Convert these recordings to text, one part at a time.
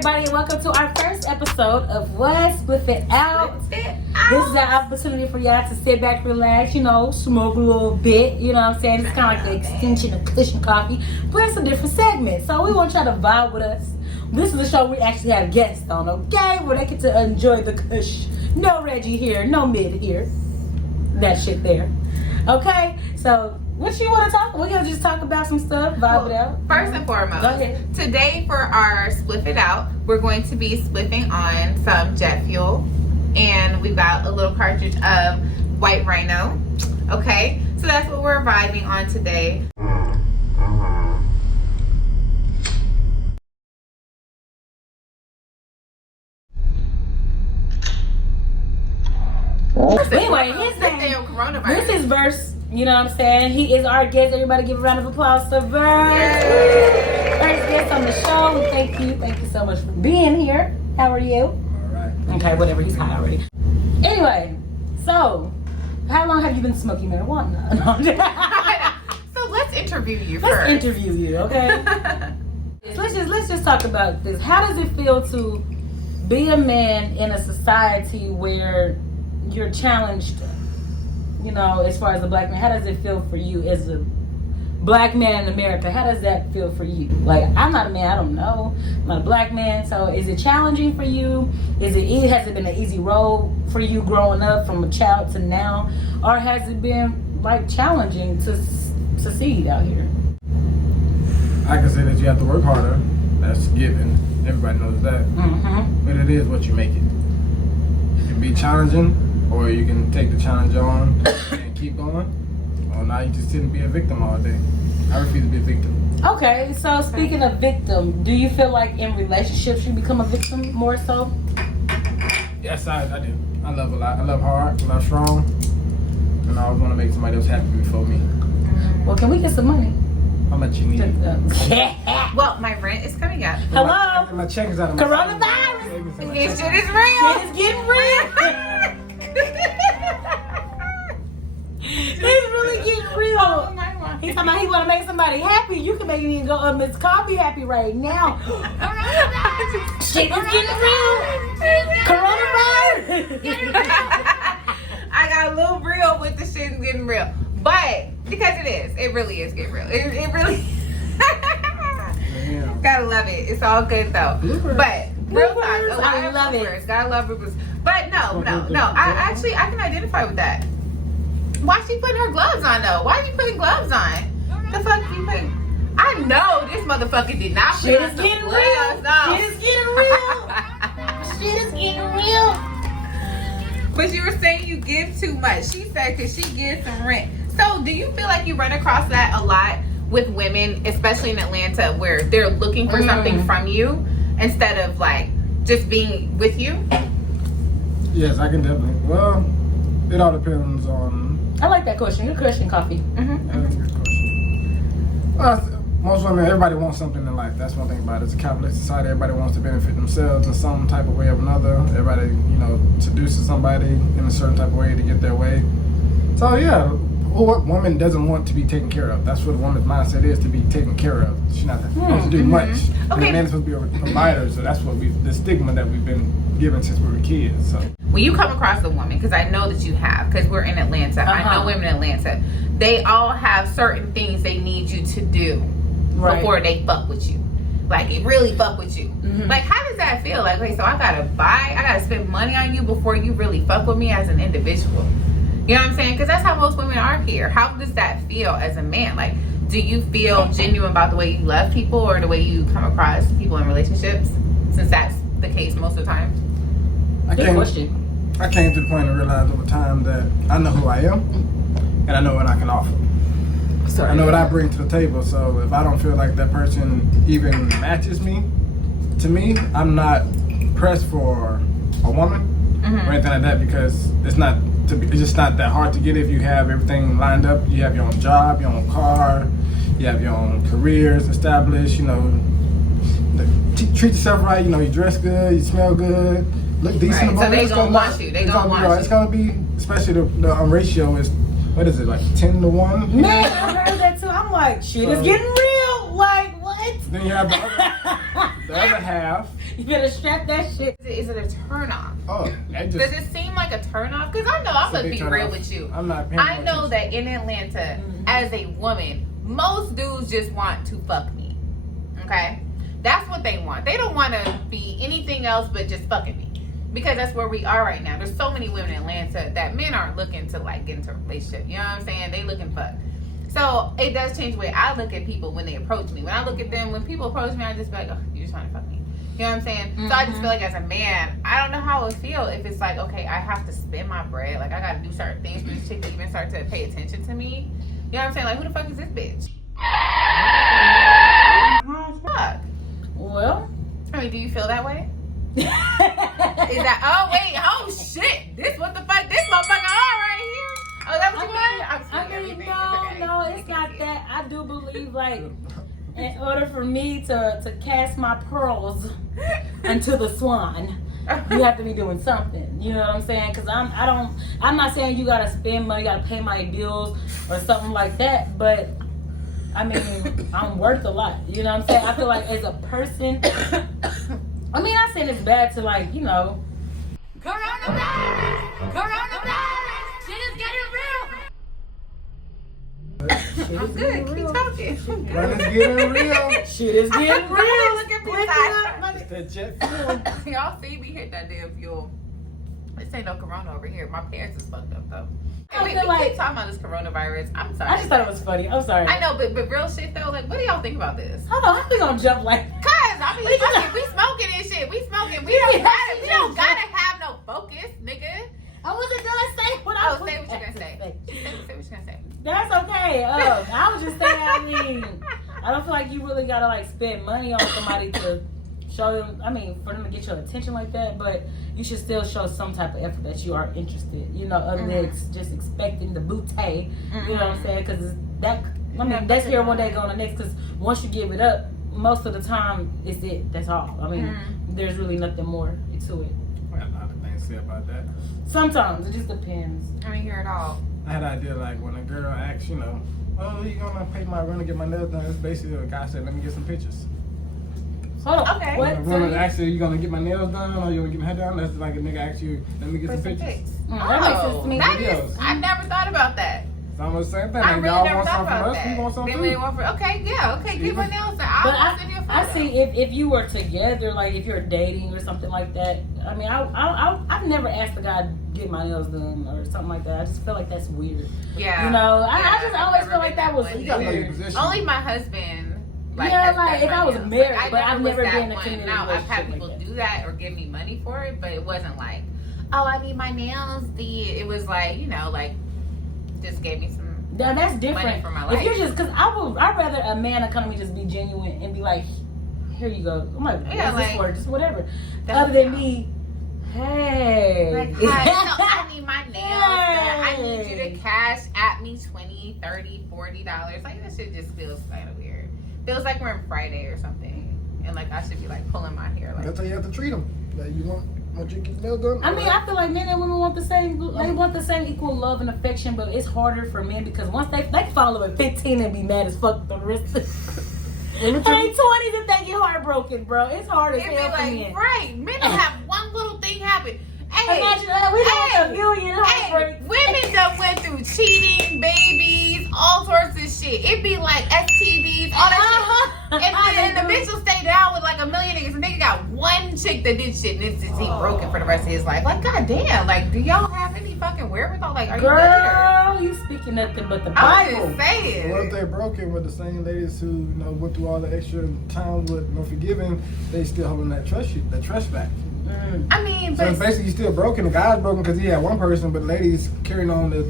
everybody, and welcome to our first episode of Split It Out. This is an opportunity for y'all to sit back, relax, smoke a little bit. You know what I'm saying? It's kind of like the extension of Kush and coffee, but it's a different segment. So we want y'all to vibe with us. This is a show we actually have guests on, okay? Where they get to enjoy the Kush. No Reggie here, no Mid here. That shit there. Okay? So what you want to talk about? We're going to just talk about some stuff, vibe it out. First and foremost, go ahead. Today for our Spliff It Out, we're going to be spliffing on some jet fuel. And we've got a little cartridge of White Rhino. Okay? So that's what we're vibing on today. Anyway, his name, this is Verse, you know what I'm saying? He is our guest. Everybody give a round of applause to Verse. First guest on the show. Thank you so much for being here. How are you? All right. Okay, whatever, he's high already. Anyway, so, how long have you been smoking marijuana? So let's interview you Let's first. interview you, okay? let's just talk about this. How does it feel to be a man in a society where you're challenged, as far as a black man? How does it feel for you as a black man in America? How does that feel for you? Like, I'm not a man, I don't know. I'm not a black man, so is it challenging for you? Has it been an easy road for you growing up from a child to now? Or has it been, challenging to succeed out here? I can say that you have to work harder. That's given. Everybody knows that. Mm-hmm. But it is what you make it. It can be challenging, or you can take the challenge on and keep going. Or now you just sit and be a victim all day. I refuse to be a victim. Okay, so speaking of victim, do you feel like in relationships you become a victim more so? Yes, I do. I love a lot. I love hard. I love strong. And I always want to make somebody else happy before me. Well, can we get some money? How much you need? Well, my rent is coming up. Hello? My check is out of my Coronavirus! This shit is real. Shit is getting real! It's really getting real. Oh my God. He's talking about he want to make somebody happy. You can make me go, Miss Coffee happy right now. Shit is getting real. Coronavirus. I got a little real with the shit is getting real. But, because it really is getting real. It really, gotta love it. It's all good though. But, real talk, I love it. Gotta love bloopers. But no. I can identify with that. Why she putting her gloves on though? Why are you putting gloves on? The fuck you putting? I know this motherfucker did not put Shit on is some getting gloves. real. No. Shit is getting real. Shit is getting real. But you were saying you give too much. She said because she gives some rent. So do you feel like you run across that a lot with women, especially in Atlanta, where they're looking for something from you instead of just being with you? Yes, I can definitely. Well, it all depends on. I like that question. Good question, Coffee. That's a good question. Well, most women, everybody wants something in life. That's one thing about it. It's a capitalist society. Everybody wants to benefit themselves in some type of way or another. Everybody, seduces somebody in a certain type of way to get their way. So yeah, what woman doesn't want to be taken care of? That's what a woman's mindset is, to be taken care of. She's not supposed to do much. And the man is supposed to be a provider. So that's what the stigma that we've been given since we were kids. So. When you come across a woman, because I know that you have, because we're in Atlanta, I know women in Atlanta, they all have certain things they need you to do before they fuck with you. It really fuck with you. How does that feel? So I gotta spend money on you before you really fuck with me as an individual. You know what I'm saying? Because that's how most women are here. How does that feel as a man? Do you feel genuine about the way you love people or the way you come across people in relationships? Since that's the case most of the time. I came to the point to realize over time that I know who I am and I know what I can offer. I know what I bring to the table. So if I don't feel like that person even matches me, to me, I'm not pressed for a woman or anything like that, because it's just not that hard to get if you have everything lined up. You have your own job, your own car, you have your own careers established, treat yourself right, you dress good, you smell good, look decent. Right. So they gonna want you. They gonna want you. It's gonna be, especially the ratio is, what is it, 10-1? Man, I heard that too. I'm shit is getting real. What? Then you have the other half You better strap that shit. Is it a turn off? Oh, Does it seem like a turn off? Because I know, I'm going to be real with you. I'm not paying I know that in Atlanta, as a woman, most dudes just want to fuck me. Okay? That's what they want. They don't want to be anything else but just fucking me. Because that's where we are right now. There's so many women in Atlanta that men aren't looking to like get into a relationship. You know what I'm saying? They looking fuck. So it does change the way I look at people when they approach me. When I look at them, when people approach me, I just be like, oh, you just want to fuck me. You know what I'm saying? So I just feel like as a man, I don't know how it would feel if it's like, okay, I have to spend my bread. Like I got to do certain things for this chick to even start to pay attention to me. You know what I'm saying? Like who the fuck is this bitch? Fuck. Well, I mean, do you feel that way? Is that, oh wait, oh shit, this what the fuck, this motherfucker on right here? Oh, that what you want? No, it's not that. I do believe like in order for me to cast my pearls into the swan, you have to be doing something. You know what I'm saying? Because I'm not saying you gotta spend money, you gotta pay my bills or something like that, but I mean, I'm worth a lot. You know what I'm saying? I feel like as a person, I mean, I said it's bad to like, you know. Coronavirus, shit is getting real. I'm good, keep talking. But it's getting real. Shit is getting real. Look at me, It's that jet fuel. y'all see me hit that damn fuel. This ain't no corona over here. My parents is fucked up though. I We feel like keep talking about this coronavirus. I'm sorry. I just thought it was funny. I'm sorry. I know, but real shit though, like what do y'all think about this? Hold on, how we gonna jump like? Cause I mean, we smoking and shit. We smoking. We don't gotta have no focus, nigga. I wasn't gonna say what I Oh, was say what you gonna say. Say what you gonna say. That's okay. I was just saying. I mean, I don't feel like you really gotta like spend money on somebody to show them. I mean, for them to get your attention like that, but you should still show some type of effort that you are interested. You know, other than just expecting the booty. You know what I'm saying? Because that. I mean, that's here one day, going the next. Because once you give it up, most of the time it's it. That's all. I mean, there's really nothing more to it. I got a lot of things to say about that. Sometimes it just depends. I didn't hear it all. I had an idea like when a girl asks, you know, oh, you gonna pay my rent to get my nails done? It's basically a guy said, let me get some pictures. Hold on. Okay. What? When a woman asks you, you gonna get my nails done or you gonna get my hair done? That's like a nigga asks you, let me get some pictures. That makes sense to me. I never thought about that. It's almost the same thing. I Like, really y'all never want thought something from about us, that. we want something Then they too. want for, okay, yeah, okay, get my nails done. But I'll send you a photo. I see if you were together, like if you're dating or something like that. I mean, I've never asked a guy to get my nails done or something like that. I just feel like that's weird. Yeah. You know, I Yeah, just I've always never feel like been that was You gotta know your weird. position. Only my husband. Yeah, has like cut if my I was nails. married, Like, but I've was never that been in a one. committed Now I've had relationship people like do that or give me money for it, but it wasn't like, oh, I need my nails did. It was like, you know, like just gave me some. Yeah, that's different. Money for my If life. you're just, because I'd rather a man to come to me just be genuine and be like, here you go. I'm like, Yeah, what's this like, for? Just whatever. that's Other than enough. me, hey. Like, hi, no, I need my nails done. I need you to cash at me $20, $30, $40. Like, that shit just feels kind of weird. Feels like we're on Friday or something. And, like, I should be, like, pulling my hair. Like, That's how you have to treat them. Like, you want you to get your nails done? I mean, I feel like men and women want the same. They want the same equal love and affection, but it's harder for men because once they follow at 15 and be mad as fuck the rest. Of Let me tell you- 20s and they get heartbroken, bro. It's hard as it'd be hell for like, men. right. Men will have one little thing happen. Hey, Imagine that. We hey, have a million heartbreaks. women done went through cheating, babies, all sorts of shit. It'd be like STDs, all that shit. And the bitch will stay down with like a million niggas. And nigga got one chick that did shit and it's just he broken for the rest of his life. Like, goddamn, like, do y'all have any fucking wherewithal? Like, are you good here? Girl, you speaking nothing but the I'm Bible. just saying. What if they're broken with the same ladies who, you know, went through all the extra time with no forgiving? They still holding that trust back. I mean, So but it's basically still broken. The guy's broken because he had one person, but the ladies carrying on the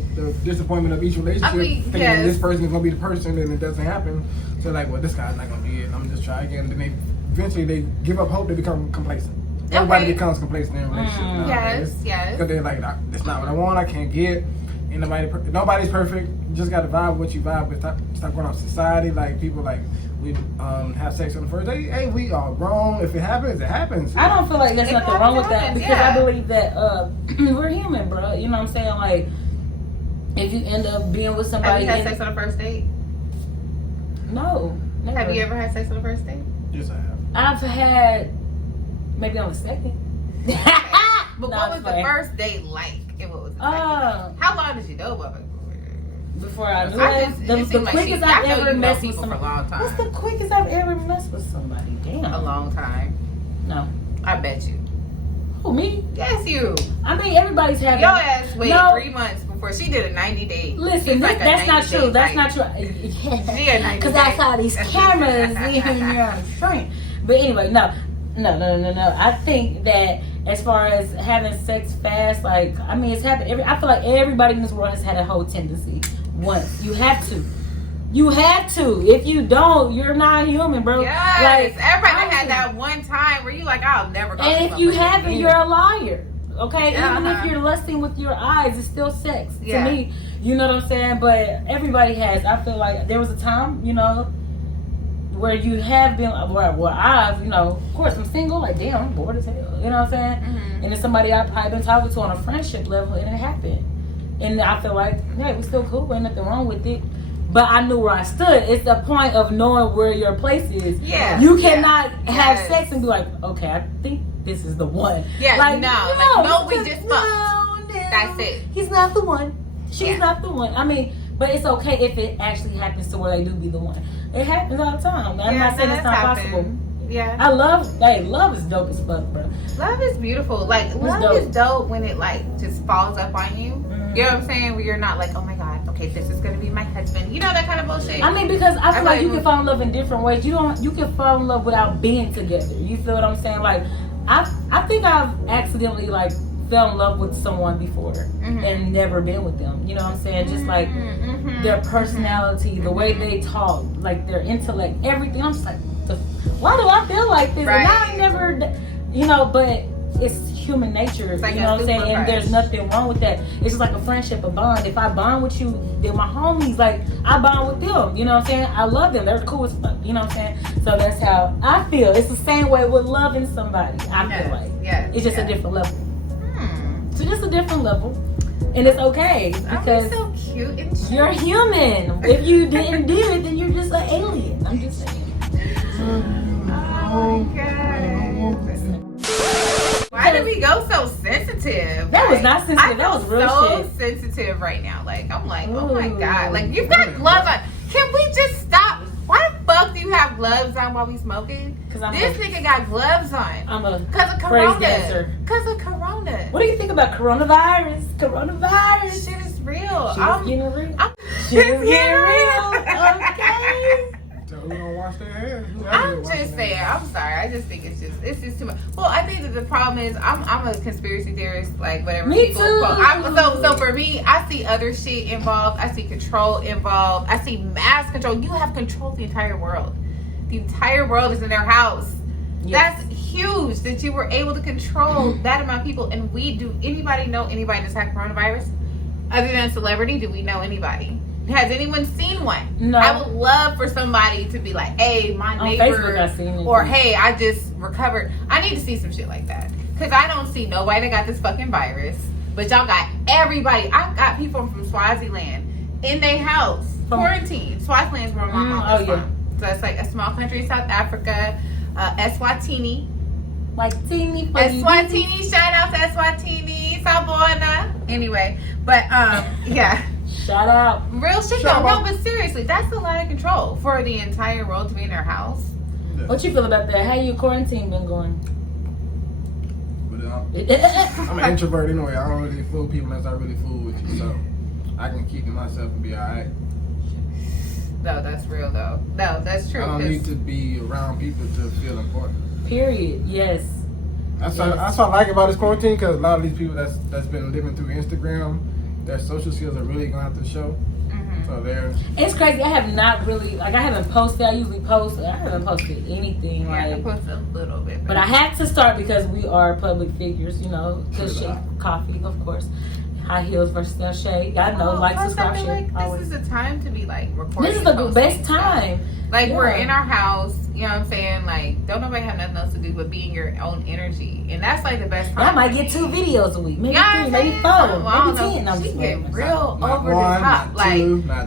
disappointment of each relationship, I mean, thinking yes. this person is gonna be the person, and it doesn't happen. So like, well, this guy's not gonna be it. I'm just try again. Then they eventually they give up hope. They become complacent. Everybody Okay. becomes complacent in a relationship nowadays. yes. Because they're like, that's not what I want. I can't get. Ain't nobody's perfect. You just got to vibe what you vibe with. Stop going off society. Like people like we have sex on the first day. Hey, we are wrong. If it happens, it happens. I don't feel like there's It nothing wrong with that happens, because yeah. I believe that we're human, bro. You know what I'm saying? Like, if you end up being with have somebody, you had sex on the first date? no, never. Have you ever had sex on the first date? Yes, I have. I've had Maybe on the second. But what was the first date like? And what was it like? How long did you know about it? Before I knew the quickest I've ever messed with somebody. What's the quickest I've ever messed with somebody? Damn. A long time. No. I bet you. Who, me? Yes, you. I mean, everybody's having. Your ass wait 3 months before she did a 90-day. Listen, that's not true. That's not true. Because I saw these cameras even you're on the screen. But anyway, no. I think that as far as having sex fast, like, I mean, it's happened. I feel like everybody in this world has had a whole tendency once. You have to. You have to. If you don't, you're not human, bro. Yes. Like, everybody had that one time where you like, I'll never go. And if you haven't, you're a liar. Okay? Yeah, Even if you're lusting with your eyes, it's still sex Yeah. to me. You know what I'm saying? But everybody has. I feel like there was a time, you know, where you have been, where I've, you know, of course I'm single, like, damn, I'm bored as hell. You know what I'm saying? Mm-hmm. And it's somebody I've probably been talking to on a friendship level, and it happened. And I feel like, yeah, we're still cool. Ain't nothing wrong with it. But I knew where I stood. It's the point of knowing where your place is. Yeah. You cannot have sex and be like, okay, I think this is the one. Yeah, like, no, we just fucked. That's it. He's not the one. She's not the one. I mean, but it's okay if it actually happens to where they do be the one. It happens all the time. I'm not saying it's not possible. Yeah. I love, like, love is dope as fuck, bro. Love is beautiful. Like, love is dope when it, like, just falls up on you. Mm-hmm. You know what I'm saying? Where you're not like, oh my God, okay, this is going to be my husband. You know, that kind of bullshit. I mean, because I feel like you can fall in love in different ways. You can fall in love without being together. You feel what I'm saying? Like, I think I've accidentally, like, fell in love with someone before and never been with them. You know what I'm saying? Just like their personality, the way they talk, like their intellect, everything. I'm just like, why do I feel like this? Right. And I ain't never, you know, but it's human nature. Like, you know what I'm saying? crush. And there's nothing wrong with that. It's just like a friendship, a bond. If I bond with you, they're my homies. Like, I bond with them. You know what I'm saying? I love them. They're cool as fuck. You know what I'm saying? So that's how I feel. It's the same way with loving somebody. I feel like. It's just a different level. So just a different level. And it's okay. Because so cute and cute. You're human. If you didn't do it, then you're just an alien. I'm just saying. Oh my God. Why did we go so sensitive? That was not sensitive. That was real so shit. sensitive right now. Like, I'm like, oh my God. Like, you've got gloves on. Can we just stop? Why the fuck do you have gloves on while we smoking? This nigga got gloves on. I'm a Cause of praise Corona. dancer. Cause of Corona. What do you think about coronavirus? Coronavirus. Shit is real. Shit is getting real. Shit is getting real. Okay. So who gonna wash their hands? I'm just saying. I'm sorry. I just think it's just too much. Well, I think that the problem is I'm a conspiracy theorist. Like, whatever. Me people too. So for me, I see other shit involved. I see control involved. I see mass control. You have control of the entire world. The entire world is in their house. Yes. That's huge that you were able to control that amount of people. And do anybody know anybody that's had coronavirus? Other than a celebrity, do we know anybody? Has anyone seen one? No. I would love for somebody to be like, hey, my neighbor. On Facebook, I seen it. Or, hey, I just recovered. I need to see some shit like that. Because I don't see nobody that got this fucking virus. But y'all got everybody. I've got people from Swaziland in their house. Quarantine. Swaziland is where my mom is from. So it's like a small country in South Africa. Eswatini. Like teeny. Eswatini. Shout out to Eswatini. Sabona. Anyway. But, yeah. Shout out. Real shit though. No, but seriously, that's a lot of control for the entire world to be in their house. Yeah. What you feel about that? How your quarantine been going? But, I'm an introvert anyway. I don't really fool people unless I really fool with you. So I can keep to myself and be alright. No, that's real though. No, that's true. I don't need to be around people to feel important. Period. Yes. That's what I like about this quarantine, because a lot of these people that's been living through Instagram, their social skills are really gonna have to show. So it's crazy. I have not really, like, I haven't posted. I usually post. I haven't posted anything. Yeah, like, I posted a little bit. But I had to start because we are public figures, you know. Good shit, coffee, of course. High heels versus no shade. I know, like, subscribe, shit. Like, this is the time to be, like, recording. This is the best time. Like, we're in our house, you know what I'm saying? Like, don't nobody have nothing else to do but be in your own energy. And that's, like, the best time. I might get 2 videos a week. Maybe 3, maybe 4, maybe 10. I'm she just get real over the top. Like,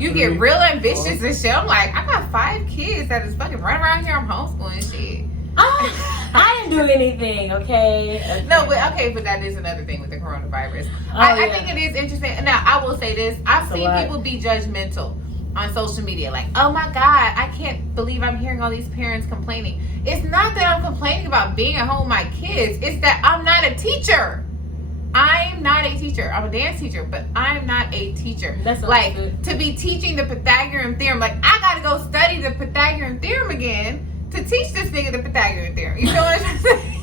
you get real ambitious and shit. I'm like, I got 5 kids that is fucking running around here. I'm homeschooling shit. I am do anything, okay? No, but that is another thing with the coronavirus. I think it is interesting. Now, I will say this. I've seen people be judgmental on social media. Like, oh my God, I can't believe I'm hearing all these parents complaining. It's not that I'm complaining about being at home with my kids. It's that I'm not a teacher. I'm not a teacher. I'm a dance teacher, but I'm not a teacher. That's like, good. To be teaching the Pythagorean theorem, like, I gotta go study the Pythagorean theorem again to teach this nigga the Pythagorean theorem. You know what I'm saying?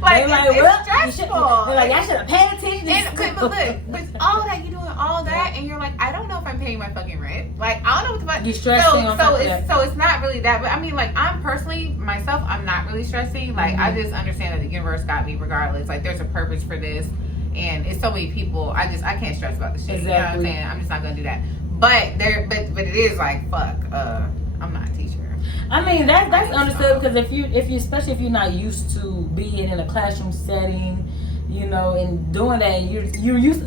Like, it's stressful. They're like, I should have paid attention. But look, with all that, you're doing all that, and you're like, I don't know if I'm paying my fucking rent. Like, I don't know what the fuck. You're stressing so it's not really that. But I mean, like, I'm personally, myself, I'm not really stressing. Like, I just understand that the universe got me regardless. Like, there's a purpose for this. And it's so many people, I can't stress about the shit. Exactly. You know what I'm saying? I'm just not gonna do that. But it is like, fuck, I'm not a teacher. I mean, that's understood, because if you especially if you're not used to being in a classroom setting, you know, and doing that,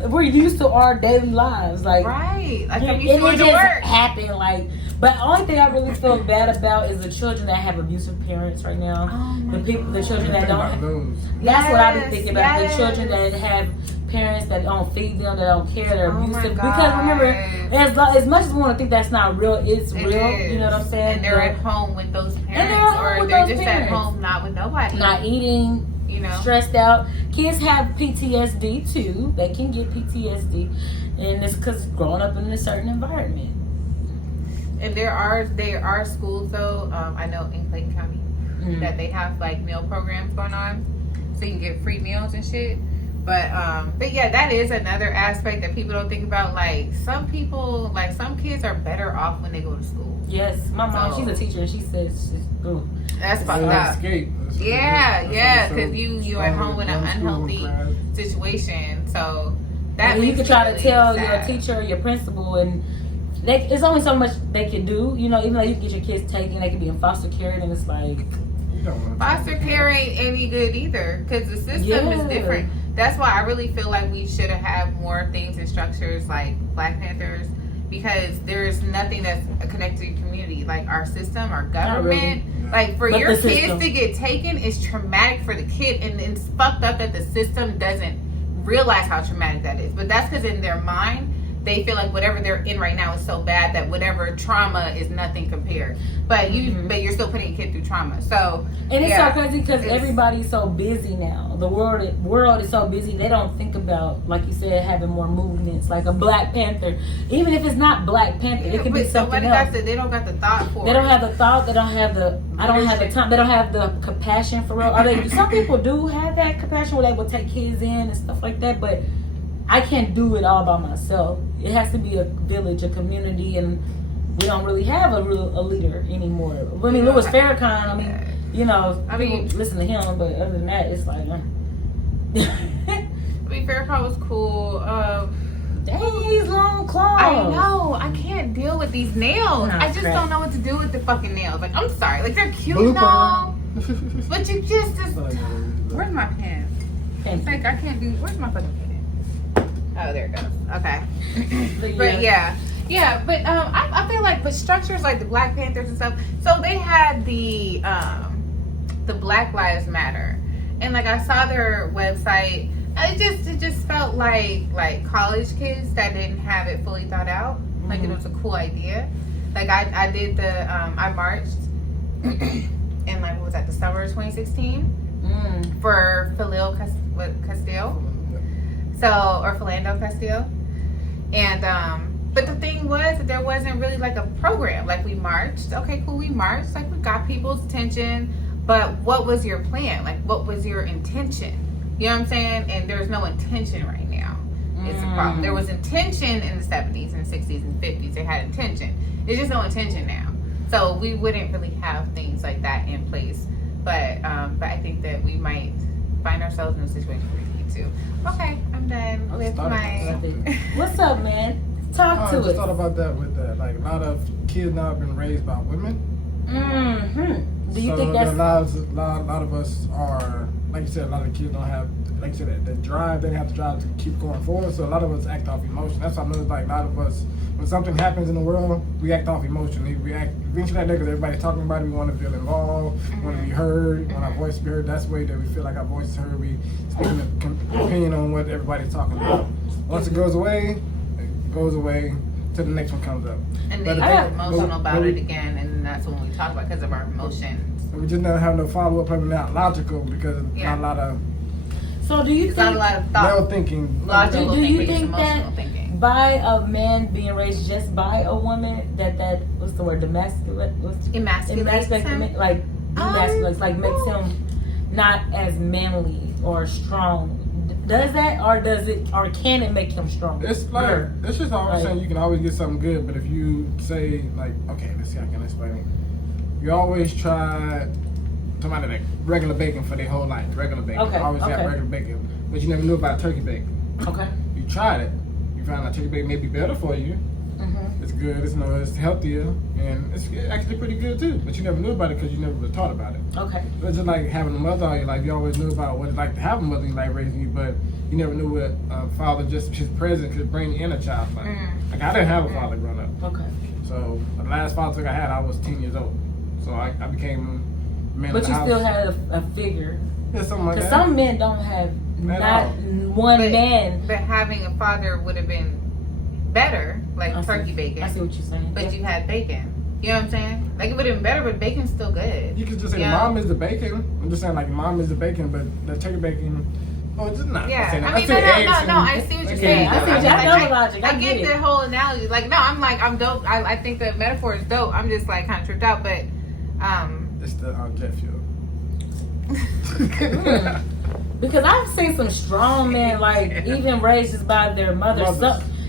we're used to our daily lives, like, right, like, I'm used to going to work. Happen, like, but the only thing I really feel bad about is the children that have abusive parents right now. Oh the children that don't. Yes, that's what I've been thinking about. yes. The children that have parents that don't feed them, that don't care, they're abusive. My God. Because remember, as much as we want to think that's not real, it's real. Is. You know what I'm saying? And they're at home with those parents, or they're just at home not with nobody, not eating. You know, stressed out. Kids have PTSD too. They can get PTSD, and it's because growing up in a certain environment. And there are schools though. I know in Clayton County that they have like meal programs going on, so you can get free meals and shit. But yeah, that is another aspect that people don't think about. Like, some people, like, some kids are better off when they go to school. Yes, my mom, she's a teacher, and she says, "Ooh, that's fucked up." Yeah, because you at home in an unhealthy situation. So that you can try to tell sad. your teacher or your principal, and there's only so much they can do. You know, even though you can get your kids taken, they can be in foster care, and it's like foster care ain't any good either, because the system is different. That's why I really feel like we should have had more things and structures like Black Panthers, because there's nothing that's connected to your community. Like, our system, our government, really. Like, for your kids to get taken is traumatic for the kid, and it's fucked up that the system doesn't realize how traumatic that is. But that's because in their mind, they feel like whatever they're in right now is so bad that whatever trauma is nothing compared. But you're still putting a kid through trauma. So, and it's so crazy because everybody's so busy now. The world is so busy. They don't think about, like you said, having more movements, like a Black Panther. Even if it's not Black Panther, it could be something else. They don't got the thought for it. They don't have the thought. They don't have the. I don't have the time. They don't have the compassion for real. Some people do have that compassion where they will take kids in and stuff like that, but I can't do it all by myself. It has to be a village, a community, and we don't really have a leader anymore. I mean, Louis Farrakhan, people listen to him, but other than that, it's like, Farrakhan was cool. Days long claws. I know. I can't deal with these nails. No, I just don't know what to do with the fucking nails. Like, I'm sorry. Like, they're cute and all, but you just where's my pen? Like, I can't do. Where's my fucking pen? Oh, there it goes. Okay. But yeah, but I feel like with structures like the Black Panthers and stuff, so they had the Black Lives Matter, and like I saw their website, it just felt like college kids that didn't have it fully thought out. Like, it was a cool idea. Like, I did I marched in, like, what was that, the summer of 2016 for Castile. Or Philando Castile. And but the thing was that there wasn't really like a program. Like, we marched, okay, cool, we marched, like, we got people's attention, but what was your plan? Like, what was your intention? You know what I'm saying? And there's no intention right now. It's a problem. There was intention in the 70s and 60s and 50s. They had intention. There's just no intention now. So we wouldn't really have things like that in place. But I think that we might find ourselves in a situation where we need to. Okay, I'm done with my... What's up, man? Talk to us. I just thought about that with that. Like, a lot of kids now have been raised by women. Do you think that's... A lot of us are, like you said, a lot of kids don't have, like you said, that drive. They have to drive to keep going forward. So a lot of us act off emotion. That's why I know, like, a lot of us, when when something happens in the world, we act off emotion. We react eventually like that because everybody's talking about it. We want to feel involved, want to be heard, want our voice to be heard. That's the way that we feel like our voice is heard. We speak an opinion on what everybody's talking about. Once it goes away till the next one comes up. And then you get emotional about it again, and that's when we talk about because of our emotions. We just never have no follow-up, probably not logical because not a lot of. So do you think not a lot of thought, no thinking, logical do you thinking, think emotional that thinking. by a man being raised just by a woman that what's the word, Emasculates him? like emasculates, like makes him not as manly or strong? Does that, or can it make him strong? It's like it's just always saying you can always get something good, but if you say like, okay, let's see how I can explain it. You always try somebody like regular bacon for their whole life. Regular bacon. Okay. Always have regular bacon, but you never knew about turkey bacon. Okay. You tried it. You found out turkey bacon may be better for you. Mm-hmm. It's good. It's healthier, and it's actually pretty good too. But you never knew about it because you never was taught about it. Okay. It's just like having a mother all your life. You always knew about what it's like to have a mother in your life raising you, but you never knew what a father just his presence could bring in a child's life. Like I didn't have a father growing up. Okay. So the last father I had, I was 10 years old. So I became man But of the you house. still had a figure. Yeah, something like Because that. some men don't have At not all. one man. But having a father would have been better, like turkey bacon. I see what you're saying. But you had bacon. You know what I'm saying? Like it would have been better, but bacon's still good. You could just say mom is the bacon. I'm just saying like mom is the bacon, but the turkey bacon. Oh, it's just not. Yeah, saying that. I mean, said eggs no. and- I see what you're okay. saying. I see what I'm I know the logic. I get get the whole analogy. Like, no, I'm dope. I think the metaphor is dope. I'm just like kind of tripped out, but It's the jet fuel. Because I've seen some strong men, like even raised just by their mothers,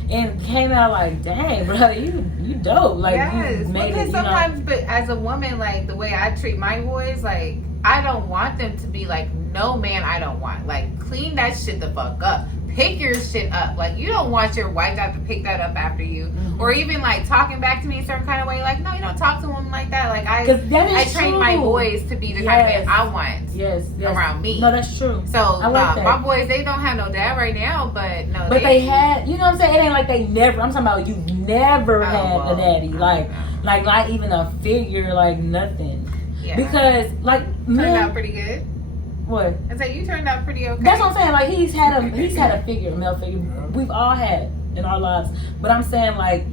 and came out like, dang, brother, you dope. Like yes, you made because it. sometimes, but as a woman, like the way I treat my boys, like I don't want them to be like, no man, I don't want. Like clean that shit the fuck up. Pick your shit up. Like you don't want your wife to have to pick that up after you, or even like talking back to me a certain kind of way. Like no, you don't talk to women like that. Like I train my boys to be the kind of man I want. Yes, around me. No, that's true. So I like that. my boys, they don't have no dad right now, but no. But they had, you know what I'm saying? It ain't like they never. I'm talking about you never had a daddy, like not even a figure, like nothing. Yeah. Because like turned men, out pretty good. What? I said you turned out pretty okay. That's what I'm saying. Like he's had a figure, a male figure. We've all had in our lives. But I'm saying like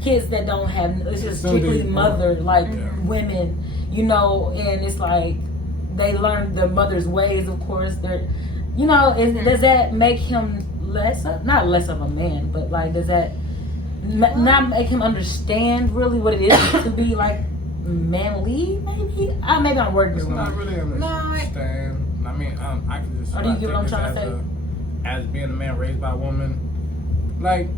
kids that don't have, it's just strictly mother, like women, you know, and it's like they learn their mother's ways. Of course, they're, you know, does that make him not less of a man, but like does that not make him understand really what it is to be like manly? Maybe I'm wording it It's wrong. not really understand. I mean, I can just. Or do you get what I'm trying to say? As being a man raised by a woman, like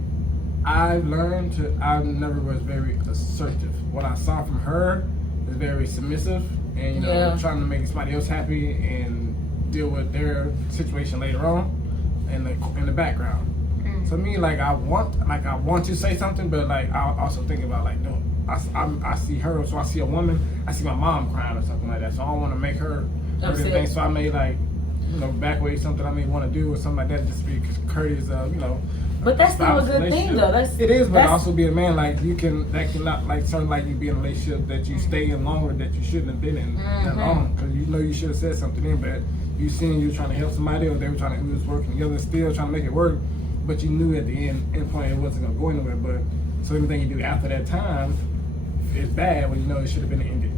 I've learned I never was very assertive. What I saw from her is very submissive, and you know, trying to make somebody else happy and deal with their situation later on in the background. So me, like I want to say something, but like I also think about like, no, I see her, so I see a woman, I see my mom crying or something like that. So I don't want to make her everything. So I may like, you know, back away something I may want to do or something like that, just be courteous of, you know. But that's still a good thing though. It is, but also be a man, like that cannot like something like you be in a relationship that you stay in longer that you shouldn't have been in that long, because you know you should have said something in, but you seen you trying to help somebody, or we was working together still trying to make it work, but you knew at the end point it wasn't gonna go anywhere. But so everything you do after that time is bad when you know it should have been ended.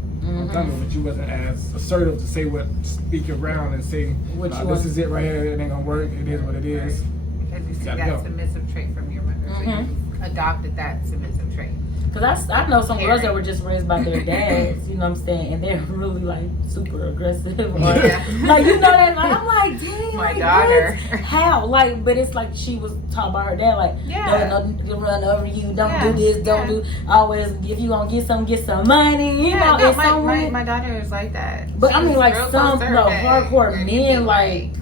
But you wasn't as assertive to say speak your ground and say, this is it right here, it ain't gonna work, it is what it is. Because you see that submissive trait from your mother, so you adopted that submissive trait. Because I know some girls that were just raised by their dads, you know what I'm saying, and they're really like super aggressive. Like you know that, like I'm like, dang, my like, daughter. what? How? Like, but it's like she was taught by her dad, like, don't run over you, don't do this, don't do always. If you gonna get some money, you know. No, my daughter is like that. But I mean, like some hardcore men, like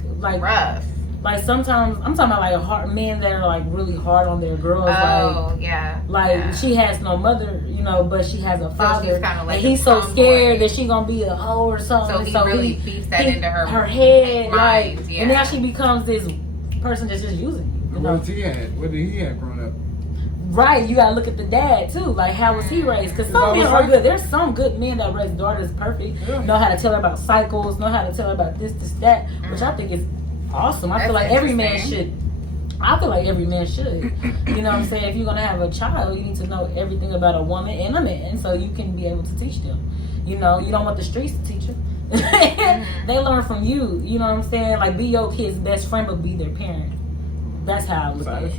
rough. Like sometimes I'm talking about like men that are like really hard on their girls. She has no mother, you know, but she has a father, like and he's so scared that she gonna be a hoe or something. So he really feeds that into her head, mind, like, and now she becomes this person that's just using you. What did he have growing up? Right, you gotta look at the dad too. Like, how was he raised? Because some men are good. There's some good men that raise daughters perfect. Yeah. Know how to tell her about cycles. Know how to tell her about this, that, which I think is awesome. I feel like every man should. I feel like every man should. You know what I'm saying? If you're gonna have a child, you need to know everything about a woman and a man, so you can be able to teach them. You know, you don't want the streets to teach them. They learn from you. You know what I'm saying? Like, be your kid's best friend, but be their parent. That's how I look at it.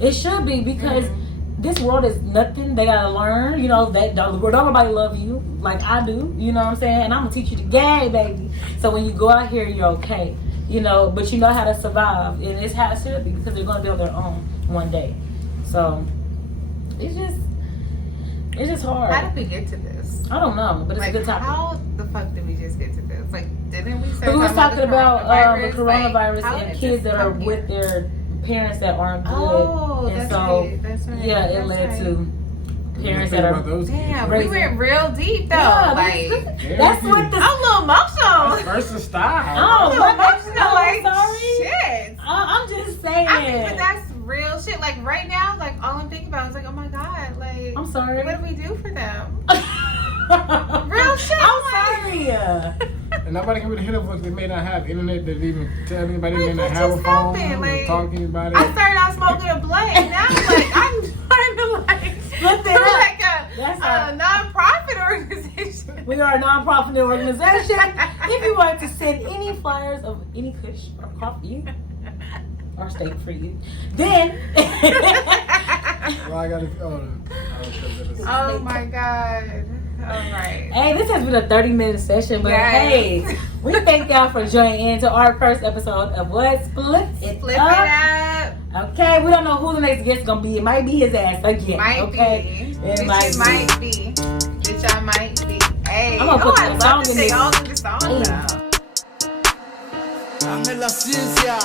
It should be, because this world is nothing. They gotta learn. You know, that don't nobody love you like I do. You know what I'm saying? And I'm gonna teach you the game, baby. So when you go out here, you're okay. You know, but you know how to survive, and it's how it should be, because they're gonna be on their own one day. So it's just hard. How did we get to this? I don't know, but it's a good topic. How the fuck did we just get to this? Like, didn't we start we was talking about the coronavirus like, and kids that are with their parents that aren't good. Oh, and that's so right. That's right. Yeah, it led to parents that are damn. We went real deep though. Yeah, like that's what the. I'm a little emotional. Versus style. Oh, I'm emotional. Like sorry. Shit. I'm just saying. I mean, but that's real shit. Like right now, like all I'm thinking about is like, oh my god, like I'm sorry. What do we do for them? Real shit. I'm sorry. And nobody can really hit up, they may not have internet that even tell anybody they Like, may not what have a just phone happened? or Like, talk to anybody. I started out smoking a blunt, and now I'm trying to Look it up. like That's a non-profit organization. We are a non-profit organization. If you want to send any flyers of any Kush or coffee or steak for you, then well, I gotta. Oh my god. All right. Hey, this has been a 30-minute session, but hey, we thank y'all for joining in to our first episode of what? Split It Up. Okay, we don't know who the next guest is gonna be. It might be his ass again. Might be. It might be. Bitch, I might be. Hey, I'm gonna put the song in say this. all of the songs out. Dame la ciencia.